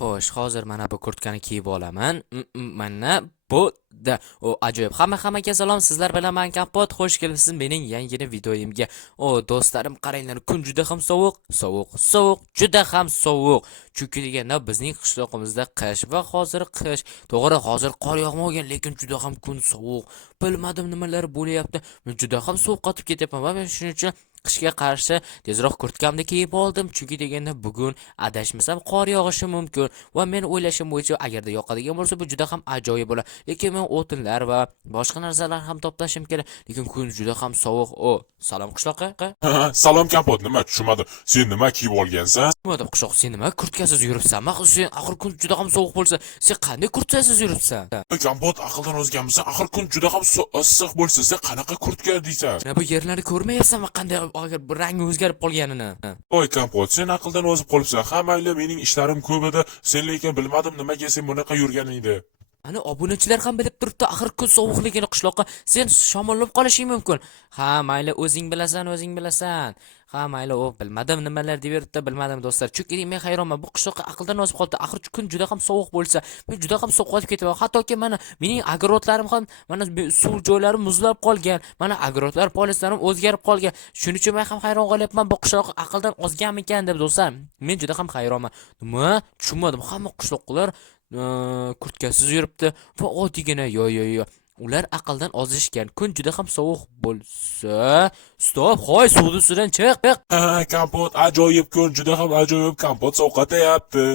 Xo'sh, hozir mana bu kurtkani kiyib olaman. Mana bu da o ajoyib. Hammaga salom. Sizlar bilan men Kapot. Xush kelibsiz mening yangi videoyimga. O do'stlarim, qaranglar, kun juda ham sovuq, juda ham sovuq. Chunki deganda bizning qishloqimizda qish va hozir qish. To'g'ri, hozir qor yog'magan, lekin juda ham kun sovuq. Bilmadim nimalar bo'layapti. Men juda ham sovuq qotib ketyapman va men shuning uchun qishga qarshi tezroq kurtkamni kiyib oldim, chunki deganda bugun adashmasam qor yog'ishi mumkin va men o'ylashim bo'yicha agarda yoqadigan bo'lsa bu juda ham ajoyib bo'ladi. Lekin men o'tinlar va boshqa narsalar ham to'plashim kerak, lekin kun juda ham sovuq. Salom qishloqqa. Salom Kapot, nima tushunmadim. Sen nima kiyib olgansan? Nima deb qishloq, sen nima kurtkasiz yuribsan? Sen axir kun juda ham sovuq bo'lsa, sen qanday kurtkasiz yuribsan? Kapot, aqldan ozganmisan? Axir kun juda ham issiq bo'lsa, sen qanaqa kurtka deysan? Bu yerlarni ko'rmayapsanmi, qanday rangi o'zgarib qolganini? Voy Kapot, sen aqldan ozib qolibsan. Ha mayli, mening ishlarim ko'p edi. Sen lekin bilmadim nimaga sen bunaqa yurganingni. Ana obunachilar ham bilib turibdi, axir kun sovuqligini qishloqqa sen shamollab qolishing mumkin. Ha, mayli, o'zing bilasan. Ha, mayli, bilmadim nimalar deb yuribdi, bilmadim do'stlar. Chunki men hayronman, bu qishloqqa aqldan ozib qoldi. Axir kun juda ham sovuq bo'lsa, men juda ham sovuq qotib ketaman. Hattoki mana mening agrodlarim ham, mana suv joylarim muzlab qolgan. Mana agrodlar polislarim o'zgarib qolgan. Shuning uchun men ham hayron qolyapman, bu qishloq aqldan ozganmikan deb do'stlar. Men juda ham hayronman. Nima? Tushunmadim. Hamma qishloqlar kurtkasiz yuribdi va oddiygina yo. Ular aqldan ozishgan. Kun juda ham sovuq bo'lsa, stop, hoy, suvni ustidan chiq. Kapot, ajoyib kun, juda ham ajoyib. Kapot sovqotyapti.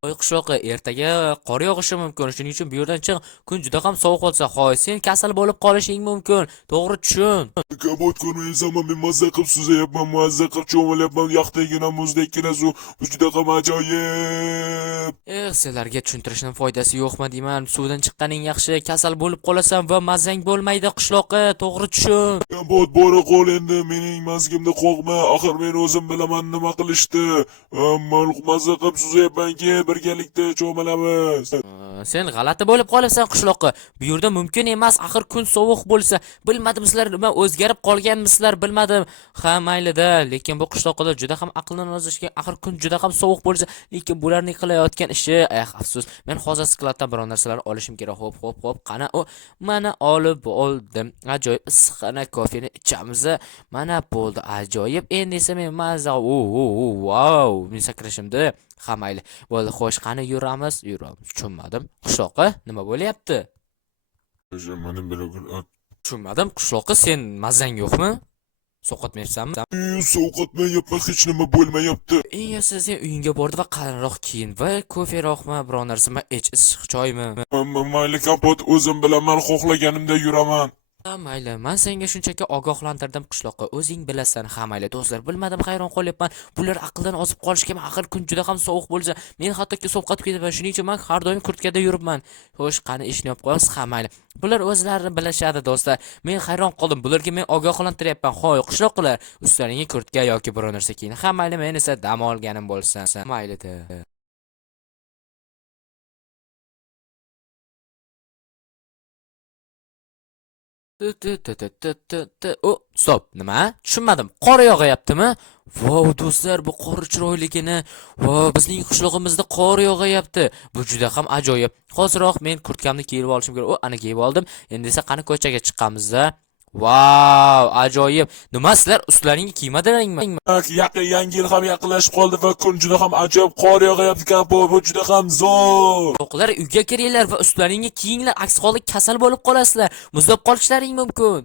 Voy qishloqqa, ertaga qor yog'ishi mumkin. Shuning uchun bu yerdan chiq. Kun juda ham sovuq bo'lsa, hoy, sen kasal bo'lib qolishing mumkin. To'g'ri tushun. Kapot, ko'rmayapsanmi? Men mazza qilib suzayapman, mazza qilib cho'milyapman. Yoqdaygina muzdekgina suv. Bu juda ham ajoyib. Senlarga tushuntirishning foydasi yo'qmi deyman. Suvdan chiqqaning yaxshi, kasal bo'lib qolasan va mazang bo'lmaydi qishloqqa. To'g'ri tushun. Kapot, bora qol endi, mening mazgimni qo'qma. Axir men o'zim bilaman nima qilishdi. Mazza qilib suzayapman-ki, birgalikda cho'milamiz. Sen g'alati bo'lib qolibsan qishloqqa. Bu yerda mumkin emas, axir kun sovuq bo'lsa. Bilmadim, sizlar nima o'zgarib qolganmisizlar, bilmadim. Ha, mayli-da, lekin bu qishloqda juda ham aqldan ozishgan. Axir kun juda ham sovuq bo'lsa, lekin bularning qilayotgan ishi, afsus. Men hozir skladdan biror narsalar olishim kerak. Hop, qana mana olib oldim. Ajoyib issiqxona kofeni ichamiz. Mana bo'ldi, ajoyib. Endi esa men maza, wow, men sakrashimda. Ha, mayli. Bo'ldi, xo'sh, qani yuramiz. Tushunmadim. Qishloqqa nima bo'lyapti? Tushunmadim. Qishloqqa sen mazang yo'qmi? Sovqotmayapsanmi? Sovqotmayapman, hech nima bo'lmayapti. Eng yaxshisi sen uyingga bordi va qalinroq kiyin va koferoqmi, biror narsami, issiq choymi? Mayli Kapot, o'zim bilaman, xohlaganimda yuraman. Mayli, men senga shunchaki ogohlantirdim qishloqqa. O'zing bilasan. Ha, mayli do'stlar, bilmadim, hayron qolyapman. Bular aqldan ozib qolishganmi? Axir kun juda ham sovuq bo'lsa, men hattoki sovqotib ketaman. Shuning uchun men har doim kurtkada yuribman. Xo'sh, qani ishni olib qo'yamiz? Ha, mayli. Bular o'zlarini bilishadi do'stlar. Men hayron qoldim. Bularga men ogohlantiryapman. Hoy, qishloqlar, ustlaringga kurtka yoki biror narsa kiyin. Ha, mayli, men esa dam olganim bo'lsa. Mayli-da. Stop, nima? Tushunmadim. Qor yog'ayaptimi? Vau, do'stlar, bu qor chiroyligini. Vau, bizning qishlog'imizda qor yog'ayapti. Bu juda ham ajoyib. Hozirroq men kurtkamni kiyib olishim kerak. Ana kiyib oldim. Endi esa qani ko'chaga chiqqanmiz-da. Vau, ajoyib. Nima, sizlar ustlaringga kiymadingmi? Yaqin yangi yil ham yaqinlashib qoldi va kun juda ham ajoyib qor yog'ayapti Kapot, bu juda ham zo'r. O'qlar, uyga kiringlar va ustlaringga kiyinglar, aks holda kasal bo'lib qolasizlar. Muzlab qolishlaring mumkin.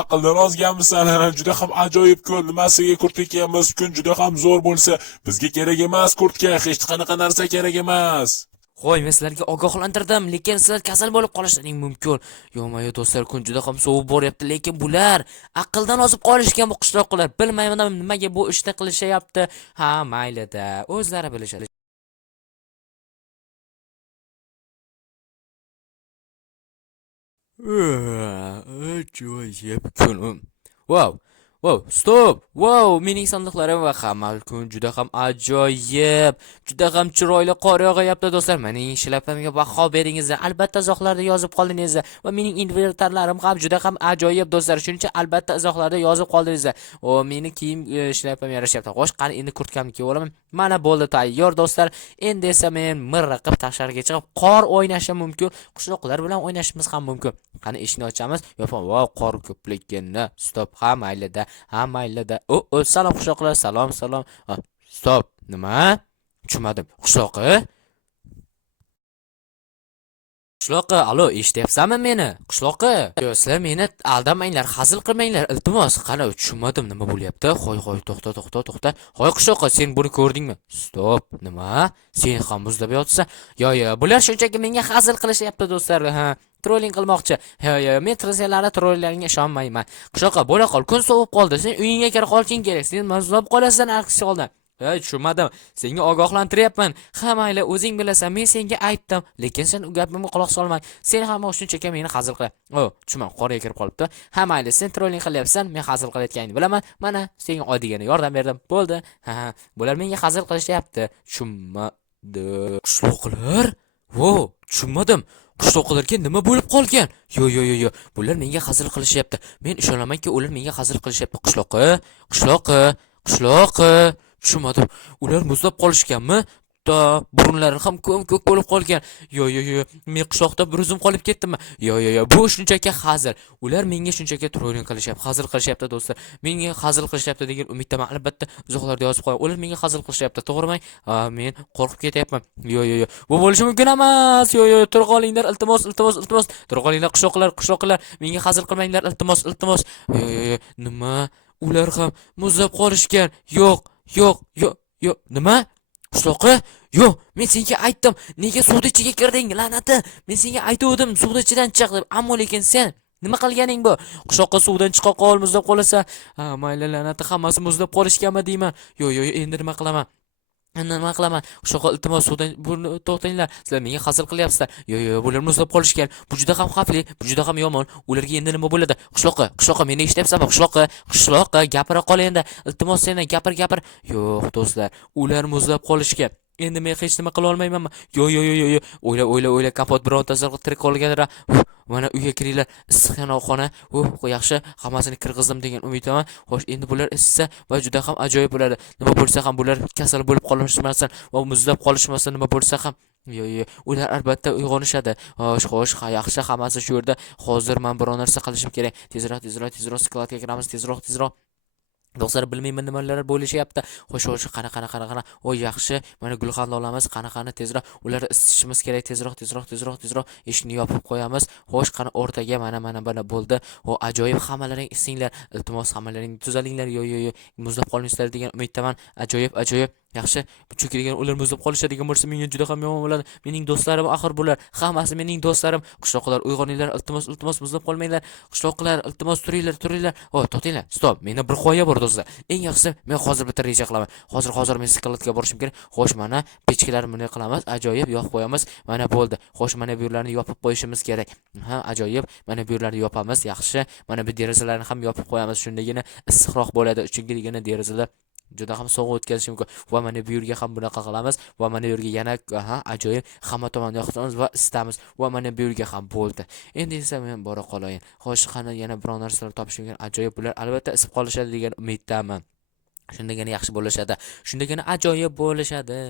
Aqldan ozganmisan, juda ham ajoyib kun. Nimasiga kurtka kiyamiz? Kun juda ham zo'r bo'lsa, bizga kerak emas kurtka, hech qanaqa narsa kerak emas. Xo'y, men sizlarga ogohlantirdim, lekin sizlar kasal bo'lib qolishlaring mumkin. Yo'mayo do'stlar, kun juda ham sovuq bo'ryapti, lekin bular aqldan ozib qolishgan bu qishloqlar. Bilmayman nimaga bu ishni qilishyapti. Ha, mayli-da, o'zlari bilishadi. Ajoyib kun. Wow. Wow, stop. Wow, mening sandiqlarim va hamal kun juda ham ajoyib, juda ham chiroyli qor yog'ayapti do'stlar. Mening shlapamga baho beringizlar. Albatta izohlarda yozib qoldingizlar va mening invertorlarim ham juda ham ajoyib do'stlar. Shuning uchun albatta izohlarda yozib qoldingizlar. O, meni kiyim shlapam yarashyapti. Xo'sh, qani endi kurtkamni kiyib olaman. Mana bo'ldi tayyor do'stlar. Endi esa men mirraqib tashqariga chiqib qor o'ynashim mumkin. Qishloqlar bilan o'ynashimiz ham mumkin. Qani eshikni ochamiz. Yopam, voy, qor ko'pligini. Stop, ha maylida. Ha maylida. O, salom qishloqlar. Salom, salom. Stop. Nima? Tushunmadim. Qishloqi? Qishloqi, alo, eshityapsanmi meni? Qishloqi. Yo, sizlar meni aldamanglar, hazil qilmanglar. Iltimos, qani tushunmadim nima bo'lyapti? Hoy, to'xta. Hoy qishloqi, sen buni ko'rdingmi? Stop. Nima? Sen ham muzlab yotsan? Yo, bular shunchaki menga hazil qilishyapti do'stlar. Ha. Trolling qilmoqchi. Yo, men trollarga trollaringga ishonmayman. Qishloqi, bo'la qol, kun sovib qoldi. Sen uyingga kirib qolishing kerak. Sen muzlab qolasan aqsh holda. Tushunmadim. Senga ogohlantiryapman. Ha mayli, o'zing bilasan. Men senga aytdim, lekin sen u gapimga quloq solmang. Sen ham shunchaki meni hazil qil. Tushunman, qorga kirib qolibdi. Ha mayli, sen trolling qilyapsan, men hazil qilayotganingni bilaman. Mana, senga oddiygina yordam berdim. Bo'ldi. Ha, bular menga hazil qilishyapti. Tushunmadi. Qishloqlar? Tushunmadim. Qishloqlarga nima bo'lib qolgan? Yo. Bular menga hazil qilishyapti. Men ishonamanki, ular menga hazil qilishyapti. Qishloqi. Tushunmadim. Ular muzlab qolishganmi? Burunlari ham ko'k bo'lib qolgan. Yo. Men qishloqda bir o'zim qolib ketdimmi? Yo. Bu shunchaki hazil. Ular menga shunchaki trolling qilishyapti, hazil qilishyapti do'stlar. Menga hazil qilishyapti degan umiddaman. Albatta izohlarda yozib qo'yaman. Ular menga hazil qilishyapti, to'g'rimi? Men qo'rqib ketyapman. Yo. Bu bo'lishi mumkin emas. Yo. Turib qolinglar, iltimos. Turib qolinglar qishloqlar. Menga hazil qilmanglar, iltimos. Yo. Nima? Ular ham muzlab qolishgan. Yo'q. Nima? Qishloqi? Yo'q, men senga aytdim. Nega suvning ichiga kirding, la'nati? Men senga aytdim, suvning ichidan chiq deb. Ammo lekin sen nima qilganing bu? Qishloqqa suvdan chiqa qol, muzlab qolasan. Mayli la'nati, hammasi muzlab qolishganmi deyman. Yo, endi nima qilaman? Qishloqqa iltimos suvdan to'xtanglar. Sizlar menga hazil qilyapsizlar. Yo, bular muzlab qolishgan. Bu juda ham xavfli, bu juda ham yomon. Ularga endi nima bo'ladi? Qishloqqa, meni eshityapsanmi? Qishloqqa, gapira qol endi. Iltimos seni gapir. Yo'q, do'stlar, ular muzlab qolishgan. Endi men hech nima qila olmaymanmi? Yo. O'yla, kapot birontasi tirik qolganlar. Mana uyga kiringlar, issiqxona xona. Yaxshi, hammasini kirgizdim degan umiddaman. Xo'sh, endi bular issa va juda ham ajoyib bo'ladi. Nima bo'lsa ham bular kasal bo'lib qolishmasin va muzlab qolishmasin, nima bo'lsa ham. Yo, ular albatta uyg'onishadi. Xo'sh, yaxshi, hammasi shu yerda. Hozir men biror narsa qilishim kerak. Tezroq skladga kiramiz, tezroq. Do'stlar, bilmayman nimalar bo'lishyapti. Xo'sh, qana. Yaxshi. Mana gulxanni olamiz. Qana tezroq. Ularni isitishimiz kerak. Tezroq. Eshikni yopib qo'yamiz. Xo'sh, qana o'rtaga mana bo'ldi. Ajoyib, hammalaring isinglar. Iltimos, hammalaring tuzalinglar. Yo. Muzlab qolmaysizlar degan umiddaman. Ajoyib. Yaxshi, chunki degan ular muzlab qolishadigan bo'lsa menga juda ham yomon bo'ladi. Mening do'stlarim axir bular, hammasi mening do'stlarim. Qishloqlar, uyg'oninglar, iltimos muzlab qolmanglar. Qishloqlar, iltimos turinglar. To'xtinglar. Stop. Meni bir qo'ya bor do'stlar. Eng yaxshisi, men hozir bitta reja qilaman. Hozir men skladga borishim kerak. Xo'sh, mana pechkalarni bunday qilamiz. Ajoyib, yopib qo'yamiz. Mana bo'ldi. Xo'sh, mana bu yerlarni yopib qo'yishimiz kerak. Ajoyib. Mana bu yerlarni yopamiz. Yaxshi. Mana bu derazalarni ham yopib qo'yamiz. Shundagina issiqroq bo'ladi. Chunki degani derazalar juda ham sovuq o'tkazishi mumkin. Va mana bu yerga ham bunaqa qilamiz. Va mana bu yerga yana ajoyib hamma tomonda yoqitamiz va isitamiz. Va mana bu yerga ham bo'ldi. Endi esa men bora qolayin. Xo'sh, qani yana biror narsalar topishim kerak. Ajoyib, bular albatta isib qolishadi degan umiddaman. Shundagina yaxshi bo'lishadi. Shundagina ajoyib bo'lishadi.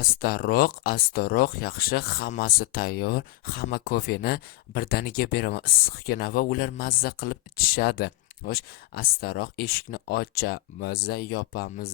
Astaroq, yaxshi, hammasi tayyor. Hamma kofeni birdaniga beraman, issiqgina va ular mazza qilib ichishadi. Xo'sh, astaroq eshikni ochamiz, yopamiz.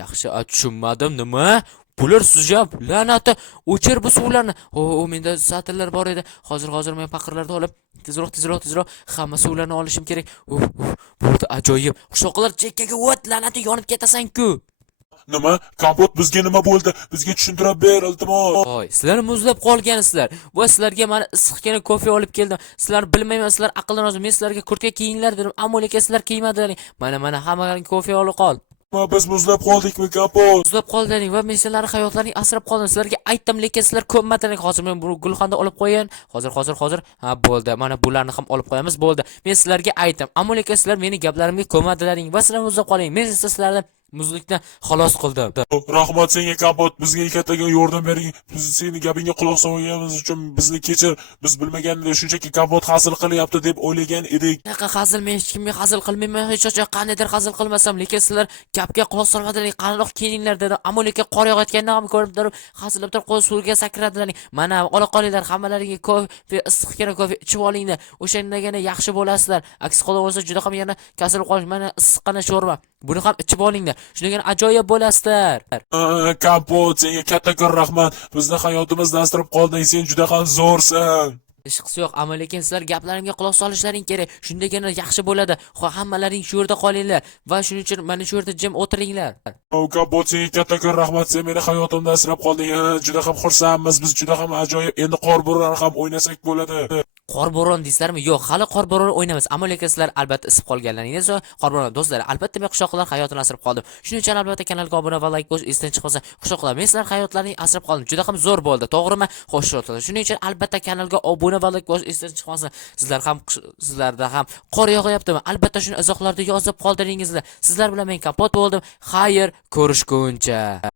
Yaxshi, tushunmadim, nima? Bular suzab, la'nati, o'chir bu suvlarni. Menda satrlar bor edi. Hozir men paqirlarni olib, tezroq, hamma suvlarni olishim kerak. Bo'ldi, ajoyib. Qishloqlar, chekkaga o't, la'nati, yonib ketasan-ku. Nima? Kompot bizga nima bo'ldi? Bizga tushuntirib ber, iltimos. Sizlar muzlab qolgansizlar. Va sizlarga men issiqgina kofe olib keldim. Sizlar bilmayman, sizlar aqldan ozib. Men sizlarga kurtka kiyinglar dedim, ammo lekin sizlar kiymadinglar. Mana hammalaring kofe olib qol. Biz muzlab qoldikmi, Kapot? Muzlab qolding va men sizlarni hayotlaring asrab qoldim. Sizlarga aytdim, lekin sizlar ko'nmadingiz. Hozir men bu gulxonni olib qo'yin. Hozir. Ha, bo'ldi. Mana bularni ham olib qo'yamiz, bo'ldi. Men sizlarga aytdim, ammo lekin sizlar meni gaplarimga ko'nmadilaring va sizlar muzlab qoling. Men esa sizlarni muzlikni xalos qildim. Rahmat senga, Kapot. Bizga kattaga yordam bering. Biz seni gapingga quloq solganimiz uchun bizni kechir. Biz bilmaganida shunchaki Kapot hazil qilyapti deb o'ylagan edik. Bunaqa hazil men hech kimga hazil qilmayman, hech qachon qandaydir hazil qilmasam, lekin sizlar gapga quloq solmadilaring, qaniroq kelinglar dedim. Ammo lekin qor yog'ayotganini ham ko'rib turib, hazillab turib qo'l suvga sakradilaring. Mana ola qolinglar, hammalaringga kofe, issiqqina kofe ichib olinglar. O'shandagina yaxshi bo'lasizlar. Aks holda bo'lsa juda ham yana kasal qolish. Mana issiqqina sho'rva. Buni ham ichib olinglar. Shundan ajoyib bo'lasizlar. Kapot senga kattakon rahmat. Bizni hayotimizni asrab qolding. Sen juda ham zo'rsan. Ishqisi yo'q, ammo lekin sizlar gaplarimga quloq solishlaring kerak. Shundagina yaxshi bo'ladi. Hammalaring shu yerda qolinglar va shuning uchun mana shu yerda jim o'tiringlar. Kapot senga kattakon rahmat. Sen meni hayotimda asrab qolding. Juda ham xursandmiz. Biz juda ham ajoyib. Endi qor bo'ron ham o'ynasak bo'ladi. Qor bo'ron deysizlarmi? Yo'q, hali qor bo'ron o'ynaymiz. Ammo lekin sizlar albatta isib qolganlaringizdan so'ng qor bo'ron do'stlar, albatta men qishloqlar hayotini asrab qoldim. Shuning uchun albatta kanalga obuna va like bosish esdan chiqmasa, qishloqlar men sizlar hayotlarini asrab qoldim. Juda ham zo'r bo'ldi, to'g'rimi? Xo'sh, do'stlar. Shuning uchun albatta kanalga obuna va like bosish esdan chiqmasa, sizlarda ham qor yog'yaptimi? Albatta shuni izohlarda yozib qoldiringizlar. Sizlar bilan men Kapot bo'ldim. Xayr, ko'rishguncha.